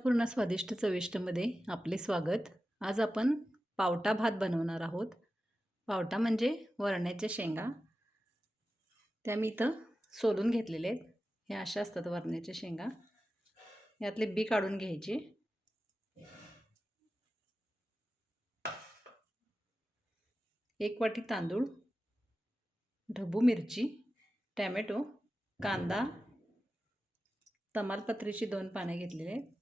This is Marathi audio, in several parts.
अन्नपूर्णा स्वादिष्ट चविष्टमध्ये आपले स्वागत. आज आपण पावटा भात बनवणार आहोत. पावटा म्हणजे वरण्याच्या शेंगा. त्या मी इथं सोलून घेतलेले आहेत. हे अशा असतात वरण्याच्या शेंगा. यातले बी काढून घ्यायचे. एक वाटी तांदूळ ढबू मिरची टॅमॅटो कांदा तमालपत्रीची दोन पाने घेतलेले आहेत.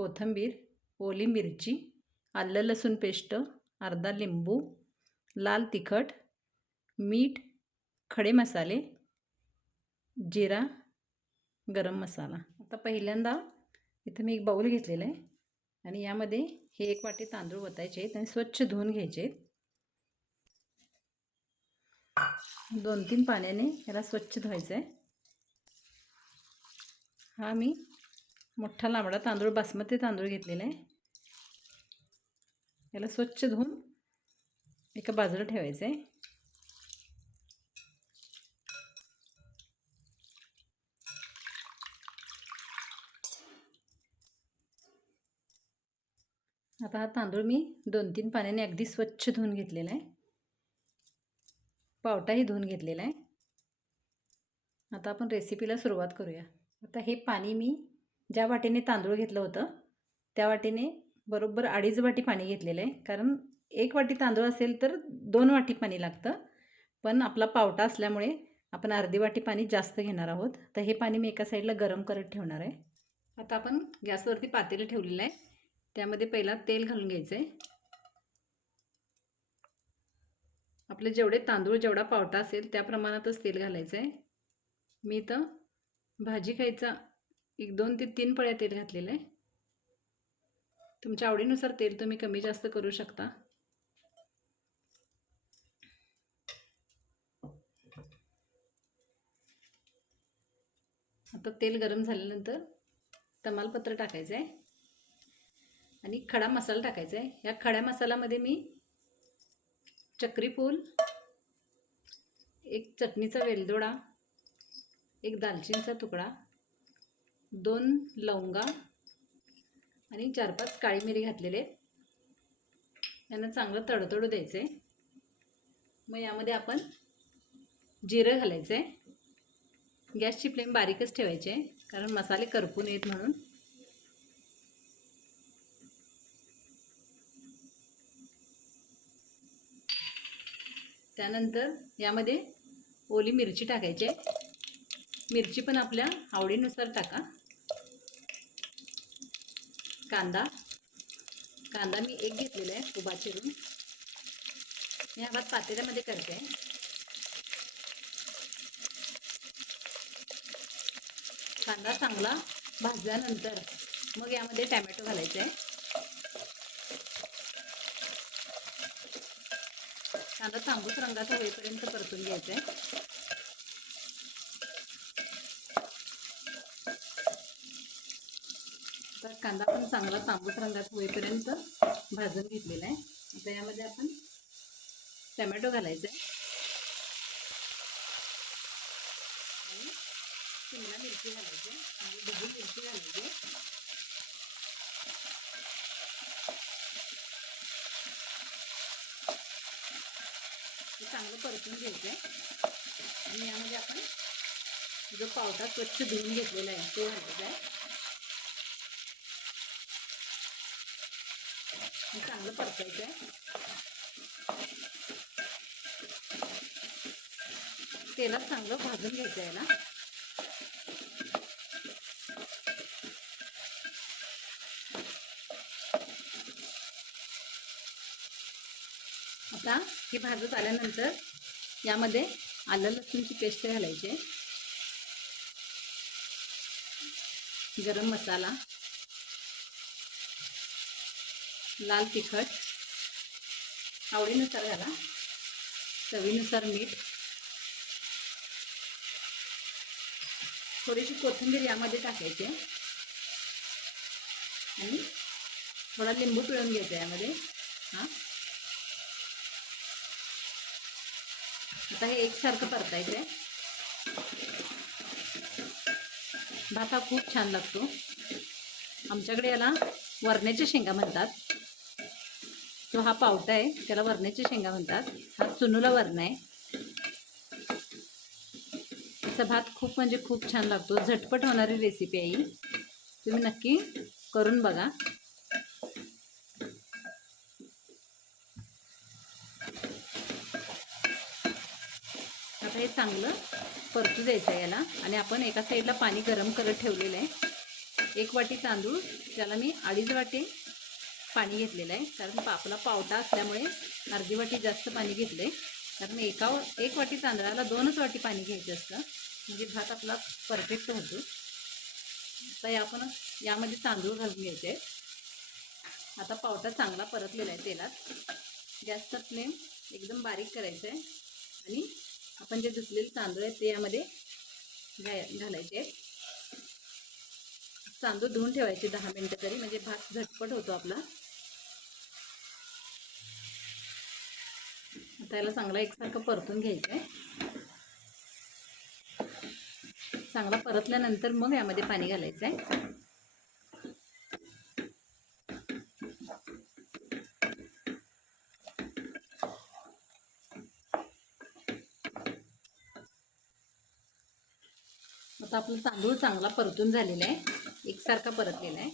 कोथिंबीर ओली मिरची आलं लसूण पेस्ट अर्धा लिंबू लाल तिखट मीठ खडे मसाले जिरा गरम मसाला. आता पहिल्यांदा इथं मी एक बाऊल घेतलेला आहे आणि यामध्ये हे एक वाटी तांदूळ ओतायचे आहेत आणि स्वच्छ धुवून घ्यायचे दोन तीन पाण्याने याला स्वच्छ धुवायचं आहे हा मी मोठा लांबडा तांदूळ बासमती तांदूळ घेतलेला आहे. याला स्वच्छ धुवून एका बाजूला ठेवायचं आहे. आता हा तांदूळ मी दोन तीन पाण्याने अगदी स्वच्छ धुवून घेतलेला आहे. पावटाही धुवून घेतलेला आहे. आता आपण रेसिपीला सुरुवात करूया. आता हे पाणी मी ज्या वाटीने तांदूळ घेतलं होतं त्या वाटीने बरोबर अडीच वाटी पाणी घेतलेलं आहे. कारण एक वाटी तांदूळ असेल तर दोन वाटी पाणी लागतं. पण आपला पावटा असल्यामुळे आपण अर्धी वाटी पाणी जास्त घेणार आहोत. तर हे पाणी मी एका साईडला गरम करत ठेवणार आहे. आता आपण गॅसवरती पातेलं ठेवलेलं आहे. त्यामध्ये पहिला तेल घालून घ्यायचं आहे. आपले जेवढे तांदूळ जेवढा पावटा असेल त्या प्रमाणातच तेल घालायचं आहे. मी इथं भाजी खायचा एक दोन ते तीन पळ्या तेल घातलेलं आहे. तुमच्या आवडीनुसार तेल तुम्ही कमी जास्त करू शकता. आता तेल गरम झाल्यानंतर तमालपत्र टाकायचं आहे. आणि खडा मसाला टाकायचा आहे. या खड्या मसाल्यामध्ये मी चक्रीफूल एक चटणीचा वेलदोडा एक दालचिनीचा तुकडा दोन लवंगा आणि चार पाच काळी मिरी घातलेले. यांना चांगलं तडतडू द्यायचं आहे मग यामध्ये आपण जिरं घालायचं आहे गॅसची फ्लेम बारीकच ठेवायची आहे कारण मसाले करपून येत म्हणून. त्यानंतर यामध्ये ओली मिरची टाकायची आहे. मिरची पण आपल्या आवडीनुसार टाका. कांदा. कांदा मी एक घेतलेला आहे उभा चिरून मी हा भात पातेल्यामध्ये करते. कांदा चांगला भाजल्यानंतर मग यामध्ये टॅमॅटो घालायचे. आहे कांदा तांबूस रंगाचा होईपर्यंत परतून घ्यायचा. आहे कांदा पण चांगला तांबूस रंगात होईपर्यंत भाजून घेतलेला आहे. आता यामध्ये आपण टमॅटो घालायचा आहे. आणि शिमला मिरची घालायची आणि ढबू मिरची घालायची चांगलं परतून घ्यायचं आहे. आणि यामध्ये आपण जो पावटा स्वच्छ धुवून घेतलेला आहे तो घालायचा आहे. चांगलं परतायचं आहे तेलात चांगलं भाजून घ्यायचं आहे ना. आता हे भाजत आल्यानंतर यामध्ये आलं लसूणची पेस्ट घालायची. गरम मसाला. लाल तिखट आवडीनुसार घाला. चवीनुसार मीठ. थोडीशी कोथिंबीर यामध्ये टाकायची. आणि थोडा लिंबू पिळून घ्यायचा यामध्ये. हां. आता हे एकसारखं परतायचं आहे. भात हा खूप छान लागतो. आमच्याकडे याला वरण्याच्या शेंगा म्हणतात. किंवा हा पावटा आहे त्याला वरण्याच्या शेंगा म्हणतात. हा चुनूला वरण आहे. त्याचा भात खूप म्हणजे खूप छान लागतो. झटपट होणारी रेसिपी आहे ही. तुम्ही नक्की करून बघा. आता हे चांगलं परतू द्यायचं आहे याला. आणि आपण एका साईडला पाणी गरम करत ठेवलेलं आहे. एक वाटी तांदूळ त्याला मी अडीच वाटी पाणी घेतलेलं आहे. कारण पापला पावटा असल्यामुळे अर्धी वाटी जास्त पाणी घेतलं आहे कारण एका एक वाटी तांदळाला दोनच वाटी पाणी घ्यायचं असतं. म्हणजे भात आपला परफेक्ट होतो. आता आपण यामध्ये तांदूळ घालून घ्यायचे. आता पावटा चांगला परतलेला आहे तेलात. गॅसचा फ्लेम एकदम बारीक करायचं आहे. आणि आपण जे धुतलेले तांदूळ आहेत ते यामध्ये घाय घालायचे आहेत. तांदूळ धुवून ठेवायचे दहा मिनटं तरी म्हणजे भात झटपट होतो आपला. आता याला चांगला एकसारखं परतून घ्यायचं आहे चांगला परतल्यानंतर मग यामध्ये पाणी घालायचं आहे आता आपला तांदूळ चांगला परतून झालेला आहे. एकसारखा परतलेला आहे.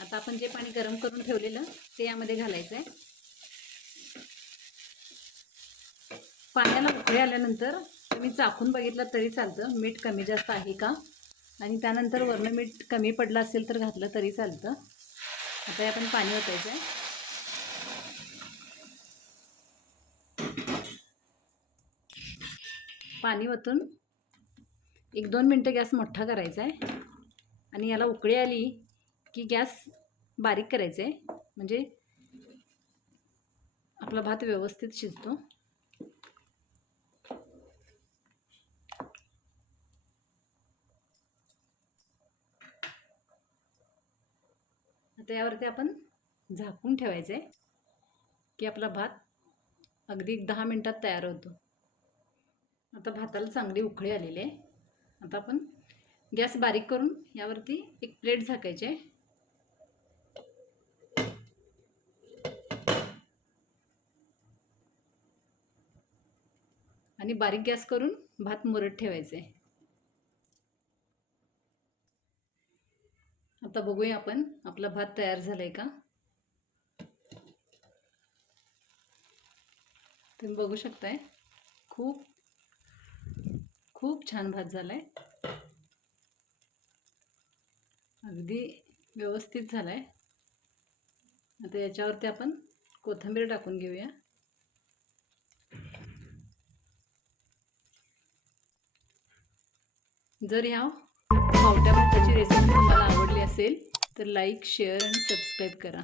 आता आपण जे पाणी गरम करून ठेवलेलं ते यामध्ये घालायचं आहे. पाण्याला उकळी आल्यानंतर तुम्ही चाकून बघितलं तरी चालतं. मीठ कमी जास्त आहे का? आणि त्यानंतर वरनं मीठ कमी पडलं असेल तर घातलं तरी चालतं. आता आपण पाणी ओतायचं आहे. पाणी ओतून एक दोन मिनटं गॅस मोठा करायचा आहे. आणि याला उकळी आली की गॅस बारीक करायचा आहे म्हणजे आपला भात व्यवस्थित शिजतो. आता यावरती आपण झाकून ठेवायचं आहे की आपला भात अगदी दहा मिनटात तयार होतो. आता भाताला चांगली उकळी आलेली आहे. आता आपण गॅस बारीक करून यावरती एक प्लेट झाकायची आहे. आणि बारीक गॅस करून भात मुरत ठेवायचे आता बघूया आपण आपला भात तयार झालाय का? तुम्ही बघू शकताय खूप खूप छान भात झालाय. अगदी व्यवस्थित झाला आहे आता याच्यावरती आपण कोथिंबीर टाकून घेऊया. जर ह्या पावट्या भाताची रेसिपी तुम्हाला आवडली असेल तर लाईक शेअर आणि सबस्क्राईब करा.